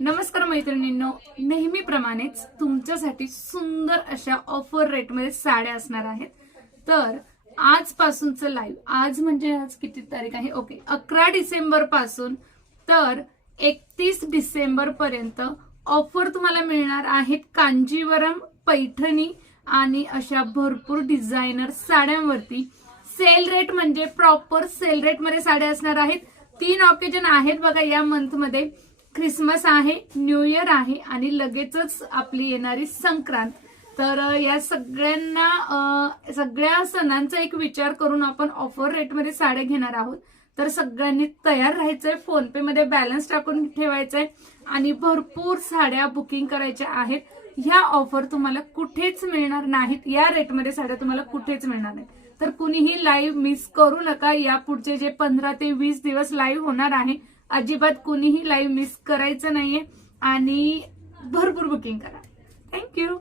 नमस्कार मैत्रिणींनो, नेहमीप्रमाणेच तुमच्यासाठी सुंदर अशा ऑफर रेटमध्ये साड्या असणार आहेत. तर आजपासूनचं लाईव्ह, आज म्हणजे आज किती तारीख आहे? ओके, 11 डिसेंबर पासून तर 31 डिसेंबर पर्यंत ऑफर तुम्हाला मिळणार आहेत. कांजीवरम, पैठणी आणि अशा भरपूर डिझायनर साड्यांवरती सेल रेट म्हणजे प्रॉपर सेल रेट मध्ये साड्या असणार आहेत. 3 ऑकेजन आहेत बघा या मंथ मध्ये. ख्रिसमस आहे, न्यू इयर आहे आणि लगेचच आपली येणारी संक्रांत. तर या सगळ्या सणांचा एक विचार करून आपण ऑफर रेटमध्ये साड्या घेणार आहोत. तर सगळ्यांनी तयार राहायचंय, फोन पे मध्ये बॅलन्स टाकून ठेवायचंय आणि भरपूर साड्या बुकिंग करायच्या आहेत. ह्या ऑफर तुम्हाला कुठेच मिळणार नाहीत, या रेटमध्ये साड्या तुम्हाला कुठेच मिळणार नाहीत. तर कुणीही लाईव्ह मिस करू नका. या पुढचे जे 15 ते 20 दिवस लाईव्ह होणार आहे, अजिबात कुणीही लाईव्ह मिस करायचं नाहीये आणि भरपूर बुकिंग करा. थँक्यू.